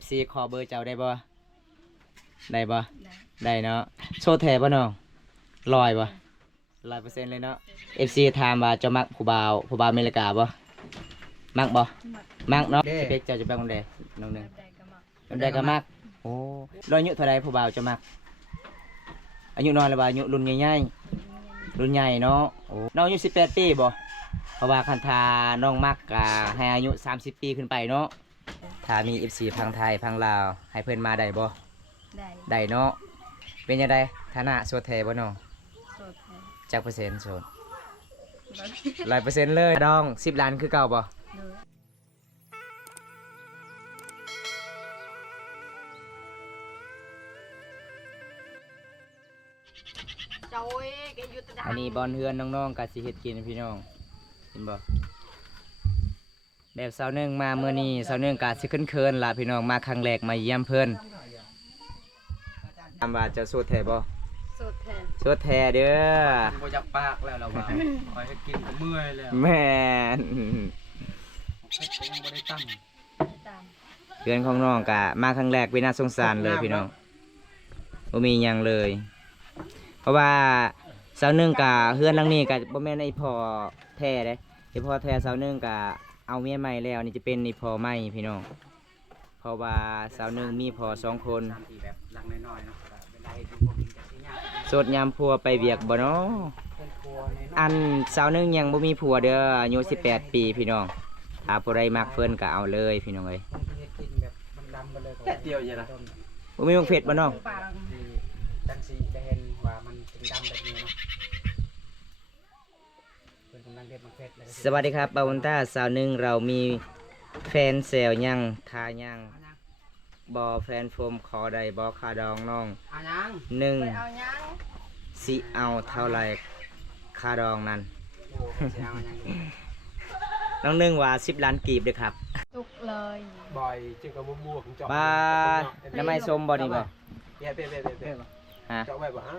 FC ขอเบอร์เจ้าได้บ่ได้บ่ ได้ ได้เนาะโชว์แท้บ่น้องลอยบ่100%เลยเนาะ FC ถามว่าเจะมักผู้บ่าวอเมริกาบ่มักบ่ หมัก มักเนาะสเปคเจ้าจะเป็นคนใดน้องหนึง แบบใดก็หมักคนใดก็มักโอ้รอยอายุเท่าใดผู้บ่าวจะมักอายุน้อยหรือว่าอายุรุ่นใหญ่ๆรุ่นใหญ่เนาะโอ้น้องอายุ18 ปีบ่เพราะว่าคันทาน้องมักก็ให้อายุ30 ปีขึ้นไปเนาะถ้ามี FC พังไทยพังลาวให้เพิ่นมาได้บ่ ได้ ได้เนาะเป็นจังไดฐานะโสดแท้บ่น้อง โสดแท้ จักเปอร์เซ็นต์โสด บ่ 100%เลยดอง10 ล้านคือเก่าบ่ เลย โจ้ยแกอยู่ตะดั อันนี้บอลเฮือนน้องๆก็สิเฮ็ดกินให้พี่น้องเห็นบ่แบบสาวหนึงมาเมื่อนี้สาวหนึงก็สิเขินๆล่ะพี่น้องมาครั้งแรกมาเยี่ยมเพิ่นถามว่าเจะโสดแท้บ่ โสดแท้ โสดแท้เด้อ บ่จักปากแล้วเราบ่าคอยให้กินก็เมื่อยแล้ว แม่น เฮ็ดก็ยังบ่ได้ตั้ง ตาม เพื่อนของน้องก็มาครั้งแรกเป็นน่าสงสารเลยพี่น้องบ่มีหยังเลย เพราะว่าสาวหนึงก็เฮือนหลังนี้ก็บ่แม่นไอ้พ่อแท้เด้ไอ้พ่อแท้สาวหนึงก็เอาเมียใหม่แล้วนี่จะเป็นไอ้พ่อใหม่พี่น้องเพราะว่าสาวหนึงมีพ่อ2 คน ตามที่แบบหลังน้อยๆเนาะเวลาเฮ็ดอยู่บ่กินจักสิยาก โสดยามผัวไปเวียกบ่เนาะ เพิ่นครัวใน อันสาวหนึงยังบ่มีผัวเด้ออายุ18 ปีพี่น้องถ้าผู้ใดมักเพิ่นก็เอาเลยพี่น้องเอ้ย เฮ็ดกินแบบมันดำไปเลยแค่เดียวอย่างนะ บ่มีมังเผ็ดบ่น้อง ปาก ที่จังสีจะเห็นว่ามันเป็นดำแบบนี้เนาะเพิ่นกำลังเฮ็ดมันเผ็ดเลย สวัสดีครับปาวันต้าสาวหนึงเรามีแฟนแซวยังทายังบ่แฟนโฟมขอได้บ่ค่าดองน้อง เอายัง หนึ่ง ไปเอายัง สิเอาเท่าไหร่ค่าดองนั้น โอ้สิเอายังดู น้องหนึ่งว่า10 ล้านกีบเด้อครับ จุกเลย บ่อยจึงก็มั่วๆของเจาะ บ้าน้ำไม้ส้มบ่นี่บ่ เป๊ะๆๆ ฮะ ๆเจาะไว้บ่ฮะ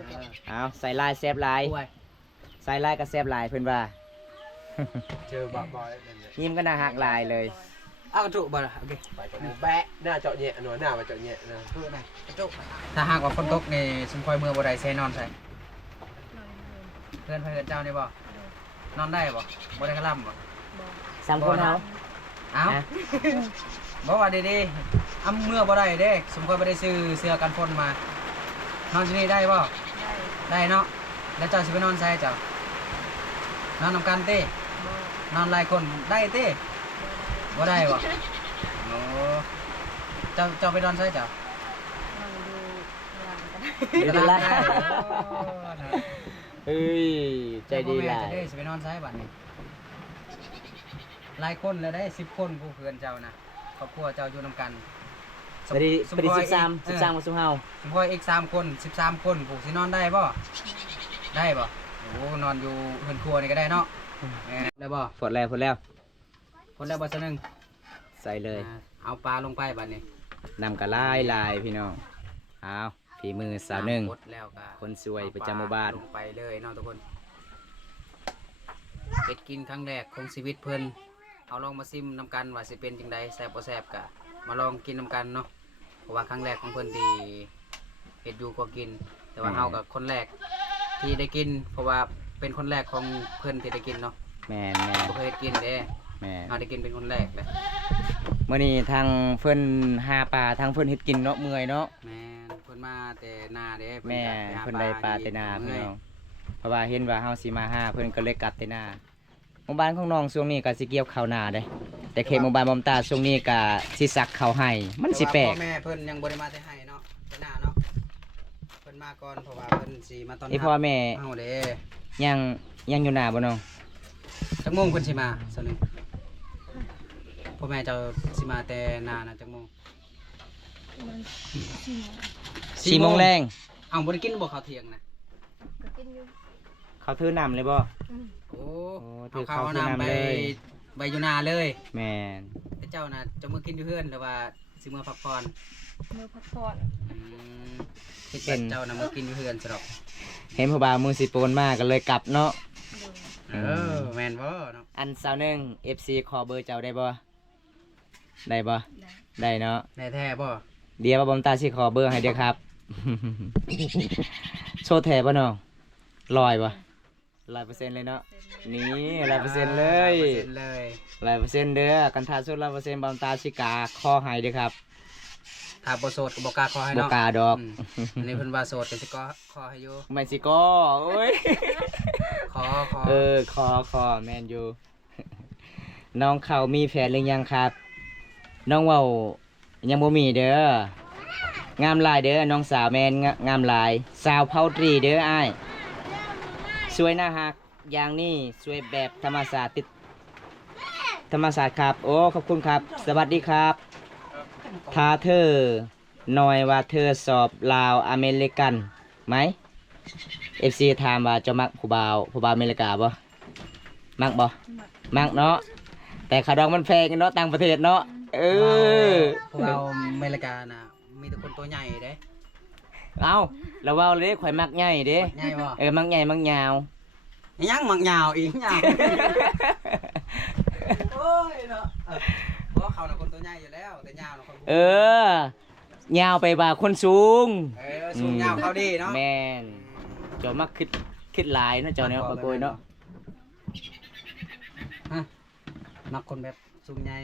เอาใส่ลายแซบลาย โอ้ย ใส่ลายก็แซบลายเพิ่นว่า เจอบ่อยๆนั่นแหละ ยิ้มก็น่าฮักลายเลย เอากระจุกบ่ล่ะโอเคไปจแบะหน้าเจาะแยะหน่อยหน้ามาเจาะแยะนะเพื่อไหนกระจุกถ้าหากว่าฝนตกนี่สมคอยเมื่อบ่ได้ใส่นอนใส่ นอนเลย เพื่อนเจ้านี่บ่นอนได้บ่บ่ได้กระลำบ่ บอก 3 คนเฮา เอ้า ฮะ บ่ว่าดีๆอำเมื่อบ่ได้เด้สมคอยบ่ได้ซื้อเสื้อกันฝนมา นอนที่นี่ได้บ่ ได้ ได้เนาะแล้วเจ้าสิไปนอนใส่เจ้านอนนำกันเต้ บอก นอนหลายคนได้เต้บ่ได้บ่โอ้เจ้าไปนอนใส่เจ้า นอนดูหลังกัน เดี๋ยวละเฮ้ยใจดีหลาย จะได้สิไปนอนซ้ายบัดนี้หลายคนแล้วได้10 คนผู้เพื่อนเจ้านะครอบครัวเจ้าอยู่นำกัน พอดีพอดี สมพร 13มาสู่เฮา สมพรอีก3 คน13 คนผู้สินอนได้บ่ได้บ่โอ้นอนอยู่เฮือนครัวนี่ก็ได้เนาะได้บ่ ฝดแล้ว คนแล้วบ่ซะนึง ใส่เลย เอาปลาลงไปบัดนี้ นำกระลายพี่น้องเอาฝีมือสาวหนึ่ง กดแล้วก็ คนสวยประจำหมู่บ้าน ลงไปเลยเนาะทุกคนเป็ดกินครั้งแรกของชีวิตเพิ่นเอาลองมาซิมนำกันว่าสิเป็นจังไดแซ่บบ่แซ่บก็มาลองกินนำกันเนาะเพราะว่าครั้งแรกของเพิ่นที่เฮ็ดอยู่ก็กิน แต่ว่าเฮากับคนแรกที่ได้กิน เพราะว่าเป็นคนแรกของเพิ่นที่ได้กินเนาะ แม่น บ่เคยเฮ็ดกินเด้ แม่น เฮาได้กินเป็นคนแรกเลย เมื่อนี้ทางเพิ่นหาปลาทางเพิ่นเฮ็ดกินเนาะเมื่อยเนาะ แม่นเพิ่นมาแต่นาเด้ แม่ ก็ เพิ่นได้ปลาแต่นาพี่ เมื่อย น้องเพราะว่าเห็นว่าเฮาสิมาหาเพิ่นก็เลยกลับแต่นาหมู่บ้านของน้องช่วงนี้ก็สิเกี่ยวข้าวนาเด้แต่เขตหมู่บ้านบอมตาช่วงนี้ก็สิสักข้าวให้มันสิแปลก ต่ว่าพ่อแม่เพิ่นยังบ่ได้มาแต่ให้เนาะแต่นาเนาะเพิ่นมาก่อนเพราะว่าเพิ่นสิมาตอน อีพ่อแม่ เฮาเด้ ยังยังอยู่นาบ่น้อง จักโมงเพิ่นสิมาซะนึงพ่อแม่เจ้าสิมาแต่นานะจักโมง มันสี่โมง 4 โมงแรง เอ้าบ่ได้กินบ่ข้าวเที่ยงนะ ก็กินอยู่ เขาถือน้ำเลยบ่ อืม โอ้ โอ้ เอา ข้าว เอา คือ น้ำ น้ำ ไป เลย ไปอยู่นาเลย แม่น แต่เจ้าน่ะจะมื้อกินอยู่เฮือนหรือว่าสิมื้อพักผ่อน มือพักผ่อน อืมคิดว่าเจ้าน่ะมื้อกินอยู่เฮือนซะดอก เห็นผู้บ่าวมือสิโปนมาก็เลยกลับเนาะ ดู เออแม่นบ่เนาะ อันสาวหนึ่ง FC ขอเบอร์เจ้าได้บ่ได้บ่ ได้ ได้เนาะ แน่แท้บ่ เดี๋ยวบอมตาสิขอเบอร์ให้เด้อครับ โชว์แถบป่ะน้องลอยป่ะ100%เลยเนาะนี่100%เลย 100%เลย 100%เด้อกันทาสุด100%บอมตาสิกาคอให้เด้อครับ ถ้าบ่โสดก็บ่กล้าขอให้ บ เนาะ กล้าดอก อันนี้เพิ่นว่าโสดก็สิก็ขอให้อยู่ ไม่สิก็โอ้ย ขอ คอแมนยูน้องเขามีแฟนหรือยังครับ น้องเว้ายังบ่มีเด้องามหลายเด้อน้องสาวแมนงามหลายสาวเผาตรีเด้ออ้ายสวยน่าฮักอย่างนี้สวยแบบธรรมศาสตร์ติดธรรมศาสตร์ครับโอ้ขอบคุณครับ สวัสดีครับถ้าเธอหน่อยว่าเธอสอบลาวอเมริกันไหม FC ถามว่าจะมักผู้บ่าวอเมริกาบ่มักบ่มักเนาะแต่ขาดองมันแพงเนาะต่างประเทศเนาะเออ พวกเราอเมริกาน่ะมีแต่คนตัวใหญ่เด้ เอาแล้วเว้าเลยข่อยมักใหญ่เด้ ใหญ่บ่ มักใหญ่มักยาว ยังมักยาวอีกยาวโอ้ยเนาะเพราะเขาน่ะคนตัวใหญ่อยู่แล้วแต่ยาวน่ะคน ยาวไปบ่าคนสูง สูงยาวเขาดีเนาะ แม่นเจ้ามักคิดหลายเนาะเจ้าเนาะปะโกยเนาะ มักคนแบบสูงใหญ่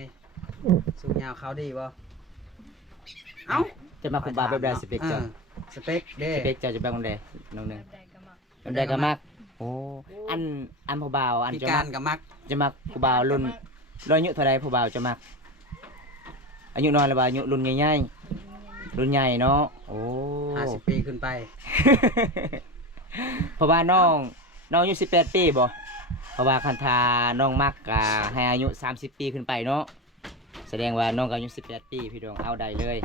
สูงยาวเขาดีบ่เอ้า จะมักผู้บ่าวแบบใดสเปคเจ้า สเปคเด้ สเปคเจ้าจะแบบคนใดน้องหนึง แบบใดก็มัก แบบใดก็มักโอ้อันผู้บ่าวอัน พิ จะ กา มั ร ก กับมัก จะมักผู้บ่าวรุ่นอายุเท่าใดผู้บ่าวจะมักอายุน้อยหรือว่าอายุรุ่นใหญ่ๆรุ่นใหญ่เนาะโอ้ 50 ปีขึ้นไป เพราะว่าน้องอายุ18 ปีบ่เพราะว่าคันทาน้องมักก็ให้อายุ30 ปีขึ้นไปเนาะแสดงว่าน้องก็อายุ18 ปีพี่น้องเอาได้เลย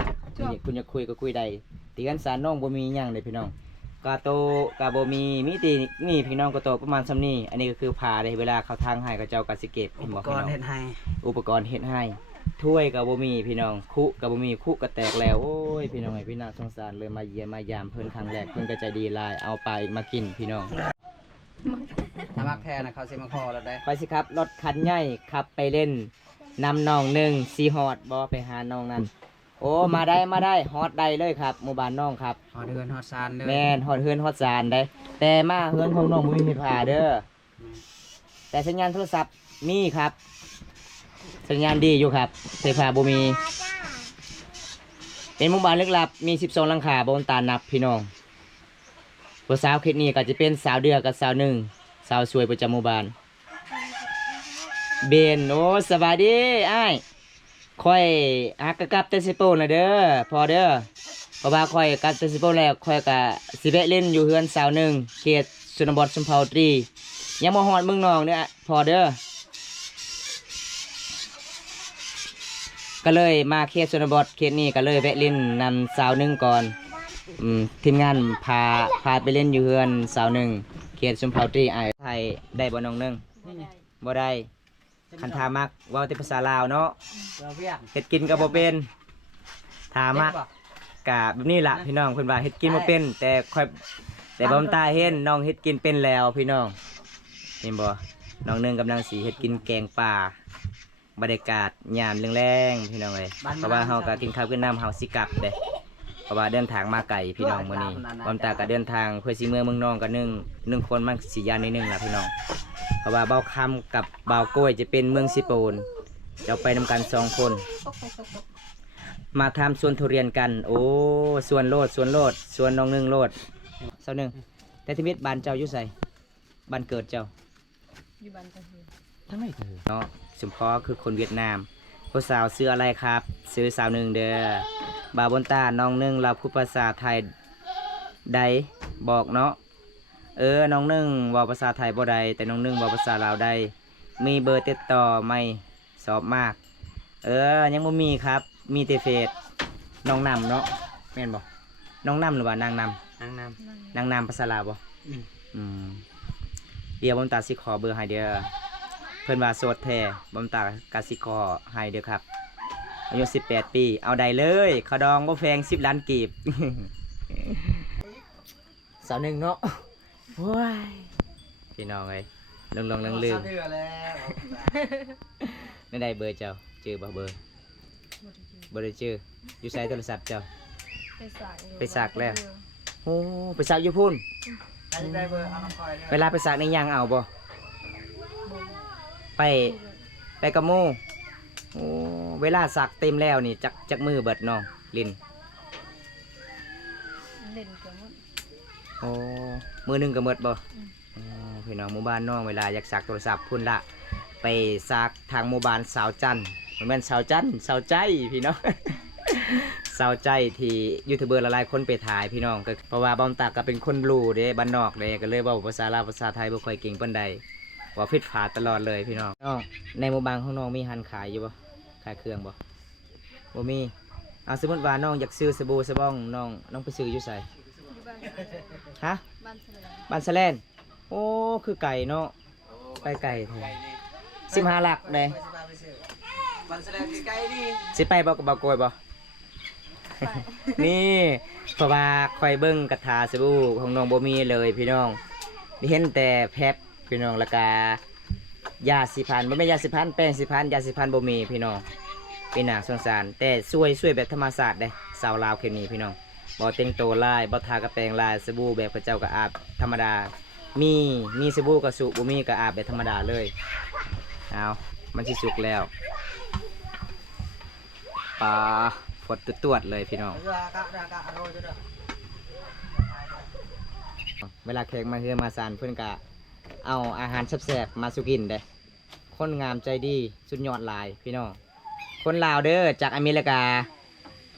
คุณอยากคุยก็คุยได้ตีกันสารน้องบ่มีหยังเลยพี่น้องกาโตกาบ่มีตีนี่พี่น้องก็โตประมาณซำนี้อันนี้ก็คือผ้าได้เวลาเขาทางให้ก็เจ้าก็สิเก็บ อุ เห็น ป บ่ ก พี่ ร น้อ ณ์ ง เฮ็ดให้ อุปกรณ์เฮ็ดให้ถ้วยก็บ่มีพี่น้องคุก็บ่มีคุก็แตกแล้วโอ้ยพี่น้องไอ้พี่น่าสงสารเลยมาเยี่ยมมายามเพิ่นครั้งแรกเพิ่นก็ใจดีหลายเอาปลาอีกมากินพี่น้อง ถ้ามักแท้น่ะเขาสิมาขอแล้วได้ ไปสิครับรถคันใหญ่ขับไปเล่นนำน้องหนึ่งสีฮอดบ่ไปหาน้องนั้นโอ้มาได้ฮอดได้เลยครับหมู่บ้านน้องครับ ฮอดเดือนฮอดซานเด้อ แม่นฮอดเฮือนฮอดศาลได้ แต่มาเฮือนของน้องบ่มีเฮ็ดผ้าเด้อแต่สัญญาณโทรศัพท์มีครับ สัญญาณดีอยู่ครับเสื้อผ้าบ่มีเป็นหมู่บ้านลึกลับมี12หลังคาบ่ตานับพี่น้องผู้สาวคิดนี้ก็จะเป็นสาวเดือกับสาวหนึ่งสาวสวยประจำหมู่บ้าน เบนโอ้สวัสดีอ้ายค่อยฮักกะกลับเตสิโปนน่ะเด้อพอเด้อเพราะว่าค่อยกลับเตสิโปนแล้วค่อยก็สิแวะเล่นอยู่เฮือนสาวหนึ่งเขตชนบทชุมพรตรียังบ่ฮอดเมืองนองเด้อพอเด้อก็เลยมาเขตชนบทเขตนี้ก็เลยแวะเล่นนำสาวหนึ่งก่อนทีมงานพาไปเล่นอยู่เฮือนสาวหนึ่งเขตชุมพรตรีอ้ายไทยได้บ่น้องหนึงบ่ได้คันถามักเว้าแต่ภาษาลาวเนาะ เราเวียง เฮ็ดกินก็บ่เป็นถามักกะแบบนี้ล่ะพี่น้องเพิ่นว่าเฮ็ดกินบ่เป็นแต่ค่อยแต่บ่ตาเห็นน้องเฮ็ดกินเป็นแล้วพี่น้องเห็นบ่น้องหนึงกำลังสิเฮ็ดกินแกงป่าบรรยากาศยามแรงๆพี่น้องเอ้ยเพราะว่าเฮาก็กินข้าวกินน้ำเฮาสิกลับเด้เพราะว่าเดินทางมาไกลพี่น้องมื้อนี้บ่ตาก็เดินทางเพื่อสิเมืองน้องก็หนึ่งคนมันสิยานนิดนึงล่ะพี่น้องเพราะว่าเบาคำกับเบาโก้ยจะเป็นเมืองสิโปนจะไปนำกัน2 คน มาทำสวนทุเรียนกัน โอ้สวนโลดสวนน้องหนึ่งโลดเสาหนึ่งแต่ที่มิตรบ้านเจ้าอยู่ใส่บ้านเกิดเจ้า อยู่บ้านกันคือ ทั้งไหนเธอเนาะสมพอคือคนเวียดนามผู้สาวซื้ออะไรครับซื้อสาวหนึ่งเด้อบาบนตาน้องหนึ่งเราพูดภาษาไทยใดบอกเนาะน้องหนึ่งบอกภาษาไทยบ่ได้แต่น้องหนึ่งบอกภาษาลาวได้มีเบอร์ติดต่อไหมสอบมากยังบ่มีครับมีแต่เฟซน้องนำเนาะแม่นบ่น้องนำหรือว่านางนำ นางน้ นางนำภาษาลาวบ่ ำ เดี๋ยวบอมตาสิขอเบอร์ให้เด้อเพิ่นว่าโสดแท้บอมตากาสิขอให้เด้อครับอายุ18 ปีเอาได้เลยขาวดองบ่แพง10 ล้านกีบ สาวหนึ่งเนาะโว้ยพี่น้องเอ้ยลืม เดือแล้ว ไม่ได้เบอร์เจ้าจือบ่เบอร์ บ่ได้อยู่ บ่ได้ชื่ออยู่ใช้โทรศัพท์เจ้า ไปสักอยู่ ไปสักแล้ว โอ้ไปสักอยู่พุ่น ได้เบอร์เอาน้องคอย เวลาไปสักนี่ยังเอาบ่ไปกับหมู่โอ้เวลาสักเต็มแล้วนี่จักมือเบิดน้องลิน เล่นกันหมด โอ้มือหนึงก็หมดบ่อ๋อพี่น้องหมู่บ้านน้องเวลาอยากสักโทรศัพท์พุ่นละไปสักทางหมู่บ้านสาวจันทร์มันแม่นสาวจันทร์สาวใจพี่น้อง สาวใจที่ยูทูบเบอร์หลายๆคนไปถ่ายพี่น้องก็เพราะว่าบอมตากก็เป็นคนบลูเด้บ้านนอกเด้ก็เลยเว้าภาษาลาวภาษาไทยบ่ค่อยเก่งปานใดว่าผิดพลาดตลอดเลยพี่น้องน้องในหมู่บ้านของน้องมีหันขายอยู่บ่ขายเครื่องบ่มีเอาสมมุติว่าน้องอยากซื้อสบู่สบ้องน้องไปซื้ออยู่ไส อยู่บ้าน ฮะ บ้านเสลย บ้านสะแลนโอ้คือไก่เนาะไปไก่แท้15หลักเด้ มันแสดงใกล้ๆนี่ สิไปบ่กับบ่โกยบ่ นี่เพราะว่าคอยเบิ้งกระถาสบู่ของน้องบ่มีเลยพี่น้องเห็นแต่แพ็คพี่น้องแล้วก็ยาสีฟันบ่แม่นยาสีฟันแป้งสีฟันยาสีฟันบ่มีพี่น้องเป็นหนักสงสารแต่ช่วยแบบธรรมชาติเด้สาวลาวเข็มนี้พี่น้องบ่แต่งโตวลายบ่ทากระแปรงลายสบู่แบบพระเจ้าก็อาบธรรมดามีสบู่ก็สุบ่มีก็อาบแบบธรรมดาเลยเอามันสิสุกแล้วปลาฝดตรวจเลยพี่น้อง เวลาแขกมาเฮือนมาซานเพื่อนกะเอาอาหารแซ่บๆมาสุกินเด้คนงามใจดีสุดยอดหลายพี่น้องคนลาวเด้อจากอเมริกา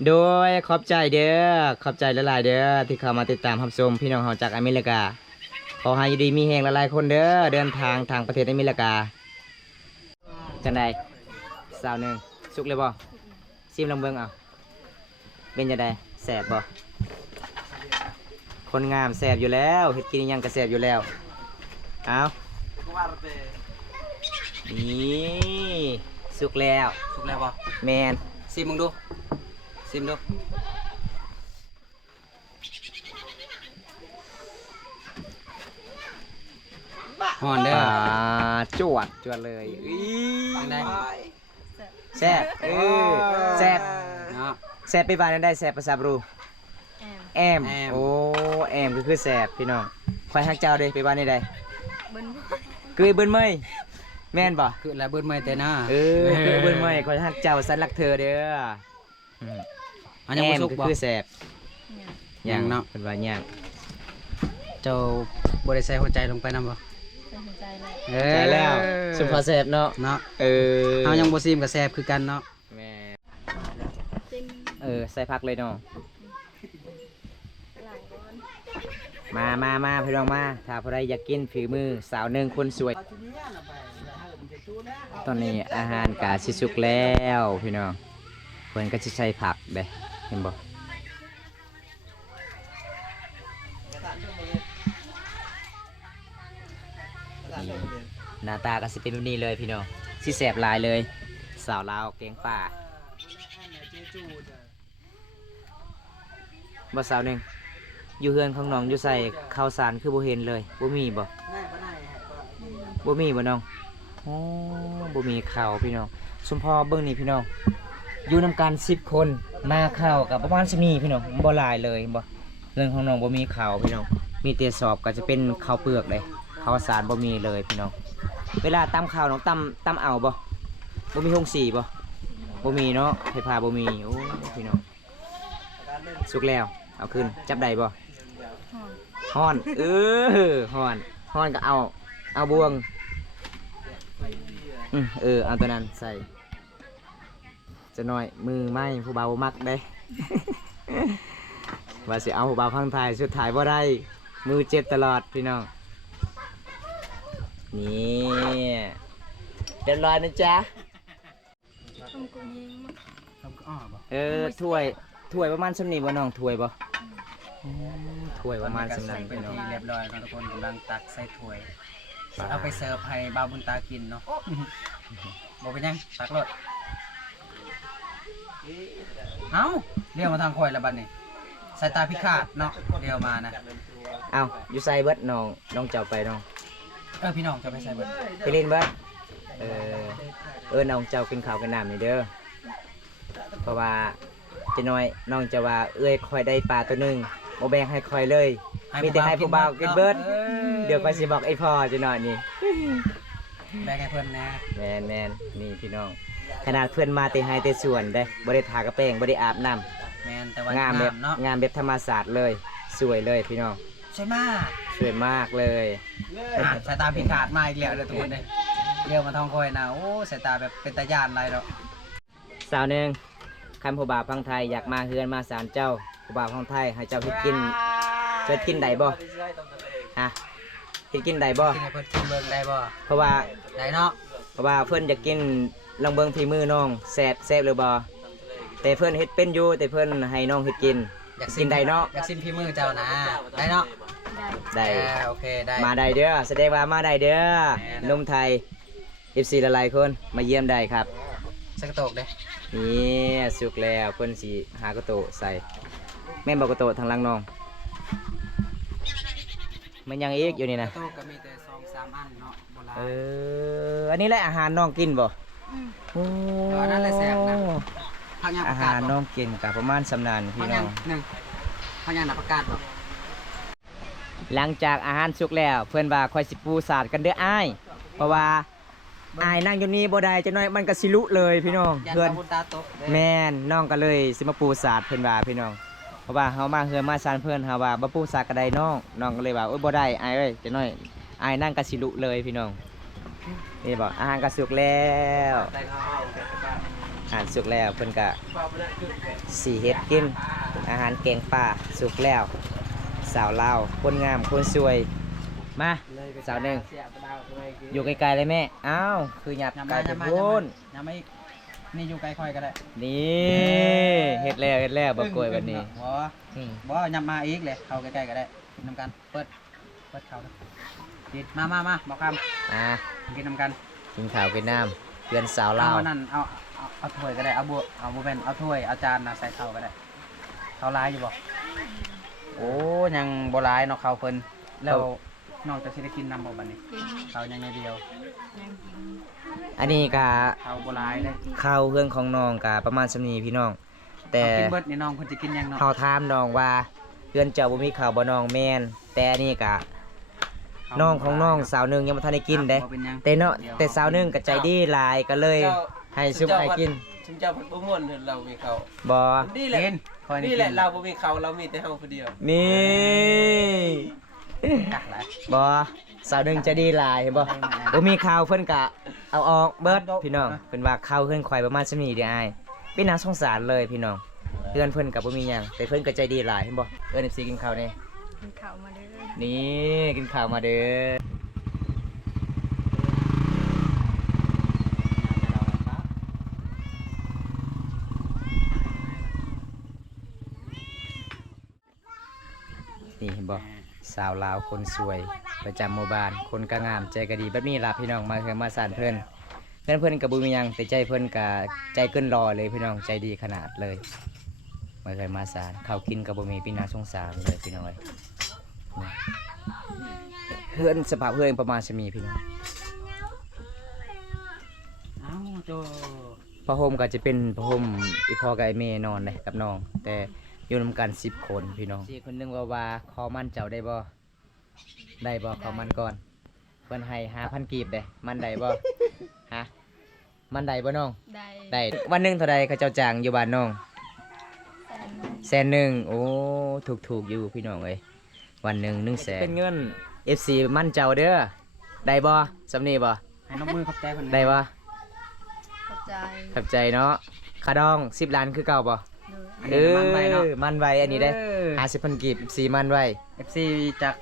โดยขอบใจเด้อขอบใจหลายๆเด้อที่เข้ามาติดตามรับชมพี่น้องเฮาจากอเมริกาขอให้อยู่ดีมีแฮงหลายๆคนเด้อเดินทางทางประเทศอเมริกาจังไดสาวหนึ่งสุกเลยบ่ซิมลองเบิ่งเอาเป็นจังไดแซ่บบ่คนงามแสบอยู่แล้วเฮ็ดกินอิหยังก็แสบอยู่แล้วเอานี่สุกแล้ว ถูกแล้วป่ะ แมน ซิมมึงดูซิมดูหอนเด้อ จวดเลยอี ยังไง แสบแสบ เนาะ แสบไปบ้านนั้นได้แสบภาษาบรู แอม แอมโอ้แอมคือแสบพี่น้องคอยฮักเจ้าเด้ไปบ้านนี้ได้ เบิ้น คือเบิ้นเมยแม่นบ่ คืออะไรเบิดไม่แต่หน้า คือเบิ้นเมยคอยฮักเจ้าสันรักเธอเด้ออืม อันยังบ่สุกบ่ คือแสบ เนี่ย ย่าง เนาะ เป็นว่าย่าง เจ้าบ่ได้ใส่หัวใจลงไปนำบ่ เป็นหัวใจเลย ใช่แล้วสุภาพแสบเนาะ เนาะ เออ เฮายังบ่ซิมกับแซ่บคือกันเนาะ แม่ จริง ใส่พักเลยเนาะ หลายร้อน มาพี่น้องมาถ้าใครอยากกินฝีมือสาวหนึ่งคนสวย ตอนนี้อาหารกาสิสุกแล้วพี่น้องเพิ่นก็สิใส่ผักเด้เห็นบ่นี่หน้าตาก็สิเป็นแบบนี้เลยพี่น้องสิแสบหลายเลย สาวลาวแกงป่าบ่สาวหนึ่งอยู่เฮือนของน้องอยู่ใส่ข้าวสารคือบ่เห็นเลยบ่มีบ่บ่มีบ่น้องโอ้บ่มีข้าวพี่น้องสมพอเบิ่งนี่พี่น้องอยู่นำกัน10 คนมาข้าวกับประมาณสนี้พี่น้องบ่หลายเลยบ่เรื่องของน้องบ่มีข้าวพี่น้องมีแต่สอบก็จะเป็นข้าวเปลือกเลยข้าวสารบ่มีเลยพี่น้องเวลาตำข้าวน้องตำเอาบ่มีหงสีบ่มีเนาะไฟฟ้าบ่มีโอ้พี่น้องสุกแล้วเอาขึ้นจับได้บ่ หอน ฮ้อนฮ้อนก็เอาบวงเอาตัวนั้นใส่จะหน่อยมือไม้ผู้เบามักได้ ว่าสิเอาผู้เบาพังถ่ายสุดท้ายบ่ได้มือเจ็บตลอดพี่น้องนี่เรียบร้อยนะจ๊ะ ทำกูยิงมั้ง ทำก็อ้อบ่ ถ้วยประมาณสำนีบ่น้องถ้วยบ่ถ้วยประมาณสำนั้น เป็ พี่ น น้อง ที่เรียบร้อยเนาะทุกคนกำลังตักใส่ถ้วยเอาไปเสิร์ฟให้บ่าวบุญตากินเนาะบ่เป็นหยังตักรถเอ้าเลี้ยวมาทางข่อยแล้วบัดนี้สายตาพิฆาตเนาะเลี้ยวมานะ เอาอยู่ใส่เบิดน้องเจ้าไปน้อง พี่น้องจะไปใส่เบิด ไปเล่นเบิดน้องเจ้ากินข้าวกันน้ำนี่เด้อ เพราะว่าจะน้อยน้องจะว่าเอ้ยคอยได้ปลาตัวหนึงบ่แบ่งให้คอยเลยมีแต่ให้ผู้บ่าวกินเบิดเดี๋ยวคอยสิบอกไอ้พ่อจะน้อยนี่ แบ่งให้เพิ่นนะ แมนนี่พี่น้องขนาดเพื่อนมาแต่ให้แต่ส่วนได้บ่ได้ทากระแป้งบ่ได้อาบน้ำ แม่นแต่ว่าง ามแบบ เนาะ งามแบบธรรมศาสตร์เลยสวยเลยพี่น้อง ใช่มาก สวยมากเลย สายตาผิดขาดมาอีกแล้วเด้อทุกคนเด้อเรียวมาท้องคอยนะโอ้สายตาแบบเป็นตาย่านอะไรดอก สาวหนึงคันผู้บ่าวพังไทยอยากมาเฮือนมาศาลเจ้าผู้บ่าวพังไทยให้เจ้าเฮ็ดกินเฮ็ดกินได้บ่ฮะเฮ็ดกินได้บ่ กินให้เพิ่นกินเบิ่งได้บ่ เพราะว่า ได้เนาะ เพิ่นอยากกินลองเบิ่งฝีมือน้องแซ่บหรือบ่แต่เพิ่นเฮ็ดเป็นอยู่แต่เพิ่นให้น้องเฮ็ดกิน อยาก กินได้เนาะ อยากซิมพี่มือเจ้านะได้เนาะ ได้ ได้ โอเคได้ มาได้เด้อแสดงว่ามาได้เด้อ แม่น หนุ่มไทย FC หลายๆคนมาเยี่ยมได้ครับ สักกระโตกเด้ นี่สุกแล้วเพิ่นสิหากระโตะใส่แม่นบอกกระโตะทางหลังน้องมันยังอีกอยู่นี่นะ กระโตกก็มีแต่2-3อันเนาะโบราณ อันนี้แหละอาหารน้องกินบ่ อืม โอ้ อันนั้นแหละแซ่บนะ พักยังป อา ระกา หา ศ ร บ่ น้องกินกับประมาณสำนานพี่ พัก น้ ยั อง ง หนึ่งพักยังน่ะประกาศบ่ หลังจากอาหารสุกแล้วเพื่อนว่าค่อยสิปูสาดกันเด้ออ้ายเพราะว่าอ้ายนั่งอยู่นี่บ่ได้จะน้อยมันก็สิลุเลยพี่น้อง ยัน เพื่อน ตาบุญตาตกเด้ แม่นน้องก็เลยสิมาปูสาดเพิ่นว่าพี่น้องเพราะว่าเฮามาเฮือนมาซานเพิ่นเฮาว่าบ่ปูสาดก็ได้น้องก็เลยว่าโอ๊ยบ่ได้อ้ายเอ้ยจะน้อยอ้ายนั่งก็สิลุเลยพี่น้องนี่บ่อาหารก็สุกแล้ว ได้เข้าห้องเสร็จประกาศ อาหารสุกแล้วเพิ่นก็สิเฮ็ดกินอาหารแกงป่าสุกแล้วสาวลาวคนงามคนสวยมาสาวหนึง เสียประดาวเลย อยู่ไกลๆเลยแม่ อ้าว คือหยับ ยำ ไกล มา จะ ยำมา พูน ยำมาอีกนี่อยู่ไกลค่อยก็ได้ นี่เฮ็ดแล้วบ่กล้วยวันนี้ บ่ อืม บ่ยำมาอีกเลยเข้าใกล้ๆก็ได้กินน้ำกันเปิดเข้านะปิดมาบอกค อ่า ำกินน้ำกัน กินข้าวกินน้ำเพื่อนสาวลาว เอานั่นเอาถ้วยก็ได้เอาบัวเป็นเอาถ้วยเอาจานนะใส่เข้าก็ได้เข้าร้ายอยู่บ่โอ้ยังบ่ร้ายเนาะเข้าเพิ่นแล้วนอกจากสิได้กินน้ำบ่บัดนี้ กิน เข้ายังไงเดียว ยังกิน อันนี้ก็ เข้าบ่ร้ายเลย ข้าวเพื่อนของน้องก็ประมาณสำนี้พี่น้อง แต่ เอากินเบิดนี่น้องเพิ่นสิกินยังเนาะ เฮาถามน้องว่าเพื่อนเจ้าบ่มีข้าวบ่น้องแม่นแต่อันนี้ก็น้องของน้องสาวหนึงยังบ่ทันได้กินเด้ บ่เป็นหยัง แต่เนาะแต่สาวหนึงก็ใจดีหลายก็เลยให้ซุปให้กิน ชุมเจ้าพัดบ่ม่วนเรามีเขา บ่ นี่แหละ กินคอย นี่แหละเราบ่มีเขาเรามีแต่เฮาผู้เดียว นี่ กักหลาย บ่สาวหนึงจะดีหลายเห็นบ่บ่มีข่าวเพิ่นกะเอาออกเบิดพี่น้องเพิ่นว่าข่าวเพิ่นข่อยประมาณซำนี้เด้ออ้ายเป็นน่าสงสารเลยพี่น้องเพื่อนเพิ่นก็บ่มีหยังแต่เพิ่นก็ใจดีหลายเห็นบ่เอิ้น FC กินข้าวแน่ กินข้าวมาเด้อ นี่กินข้าวมาเด้อนี่เห็นบ่สาวลาวคนสวยประจำหมู่บ้านคนก็งามใจก็ดีแบบนี้ล่ะพี่น้องมาเฮือมาสานเพิ่นเพิ่นก็บ่มีหยังแต่ใจเพิ่นก็ใจเกินรอเลยพี่น้องใจดีขนาดเลยมาเคยมาสานข้าวกินก็บ่มีพี่น่าสงสารเลยพี่น้องเอ้ยนี่เฮือนสภาพเฮือนประมาณสิมีพี่น้อง เอ้าโจ ผ้าห่มก็จะเป็นผ้าห่มอีพ่อกับไอเมนอนเลยกับน้อง แต่อยู่นำกัน10 คนพี่น้อง4คนนึงว่าขอมันเจ้าได้บ่ได้บ่ขอมันก่อนเพิ่นให้5,000กีบเด้มันได้บ่ ฮะมันได้บ่น้อง ได้ ได้วันหนึงเท่าใดเขาเจ้าจ้างอยู่บ้านน้อง แสนหนึ่ง 100,000โอ้ถูกอยู่พี่น้องเอ้ยวันหนึง100,000เป็นเงิน FC มันเจ้าเด้อได้บ่สำนี้บ่ ให้น้องมือขอบใจคน ได้บ่ ขอบใจ ขอบใจเนาะค่าดอง10 ล้านคือเก่าบ่ เด้อ อันนี้มันไปเนาะ มันไวอันนี้ได้50,000กีบ4มันไว้ FC จาก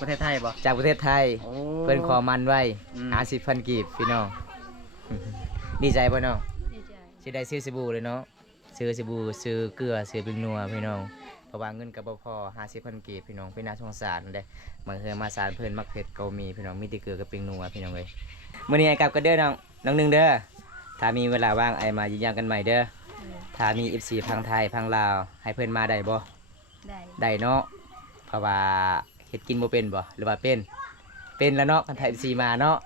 ประเทศไทยบ่ จากประเทศไทย โอ้ เพิ่นขอมันไว้ อืม 50,000กีบพี่น้อง ดีใจบ่น้อง ดีใจ สิได้ซื้อสบู่เลยเนาะซื้อสบู่ซื้อเกลือซื้อปิงนัวพี่น้องเพราะว่าเงินก็บ่พอ50,000กีบพี่น้องเป็นน่าสงสารเด้มาเคยมาสารเพิ่นมักเผ็ดก็มีพี่น้องมีแต่เกลือกับปิงนัวพี่น้องเอ้ยมื้อนี้ไอ้กลับกันเด้อน้องหนึงเด้อถ้ามีเวลาว่างไอ้มายืนยันกันใหม่เด้อ เด้อ ถ้ามี FC พังไทยพังลาวให้เพิ่นมาได้บ่ ได้ ได้เนาะเพราะว่าเฮ็ดกินบ่เป็นบ่หรือว่าเป็นแล้วเนาะคันไทยซีมาเนาะ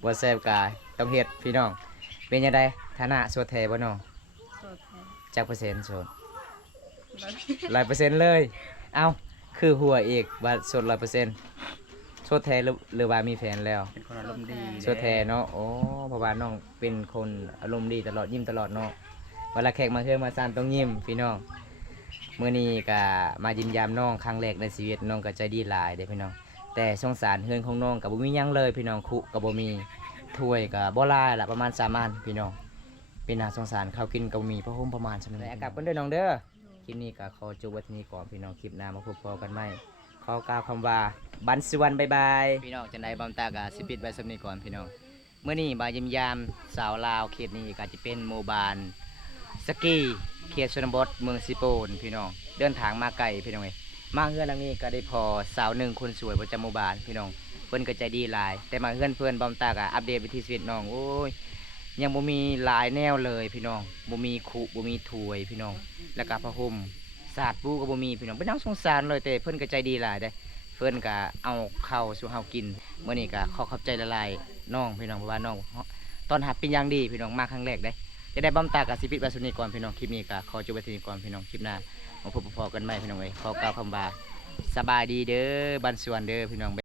เด้อ บ่แซ่บกายต้องเฮ็ดพี่น้องเป็นจังไดฐานะโสดแท้บ่น้อง โสดแท้ จักเปอร์เซ็นต์โสด100%เลย เอ้าคือหัวอีกว่าโสด100%โสดแท้หรือว่ามีแฟนแล้ว เป็นคนอารมณ์ดี โสดแท้เนาะโอ้เพราะว่าน้องเป็นคนอารมณ์ดีตลอดยิ้มตลอดเนาะเวลาแขกมาเฮือนมาซานต้องยิ้มพี่น้องมื้อนี้ก็มายิ้มยามน้องครั้งแรกในชีวิตน้องก็ใจดีหลายเด้พี่น้องแต่สงสารเฮือนของน้องก็บ่มีหยังเลยพี่น้องคุก็บ่มีถ้วยก็บ่หลายละประมาณ3อันพี่น้องเป็นน่าสงสารข้าวกินก็บ่มีพระห่มประมาณซั่นแหละอากาศเพิ่นเด้อน้องเด้อคลิปนี้ก็ขอจบไว้ที่นี้ก่อนพี่น้องคลิปหน้ามาพบกันใหม่ขอกล่าวคำว่าบันสุวรรณบ๊ายบายพี่น้องจังได๋บอมตาก็สิปิดไว้สำนี้ก่อนพี่น้องมื้อนี้มายิ้มยามสาวลาวเขตนี้ก็จะเป็นหมู่บ้านสกีเขตชนบทเมืองสิโปนพี่น้องเดินทางมาไกลพี่น้องเอ้ยมาเฮือนหลังนี้ก็ได้พอสาวหนึ่งคนสวยประจำหมู่บ้านพี่น้องเพิ่นก็ใจดีหลายแต่มาเฮือนเพิ่นบอมตาก็อัปเดตวิถีชีวิตน้องโอ้ยยังบ่มีหลายแนวเลยพี่น้องบ่มีคุบ่มีถ้วยพี่น้องแล้วก็ผ้าห่มสาดปูก็บ่มีพี่น้องเป็นนังสงสารเลยแต่เพิ่นก็ใจดีหลายเด้เพิ่นก็เอาข้าวสู่เฮากินมื้อนี้ก็ขอบใจละลายน้องพี่น้องเพราะว่าน้องตอนหับเป็นอย่างดีพี่น้องมาครั้งแรกเด้จะได้บำตากับสิปิดไว้สุดนี้ก่อนพี่น้องคลิปนี้ก็ขอจบไว้ที่นี้ก่อนพี่น้องคลิปหน้ามาพบกันใหม่พี่น้องเอ้ยขอกล่าวคำว่าสบายดีเด้อบันสวนเด้อพี่น้อง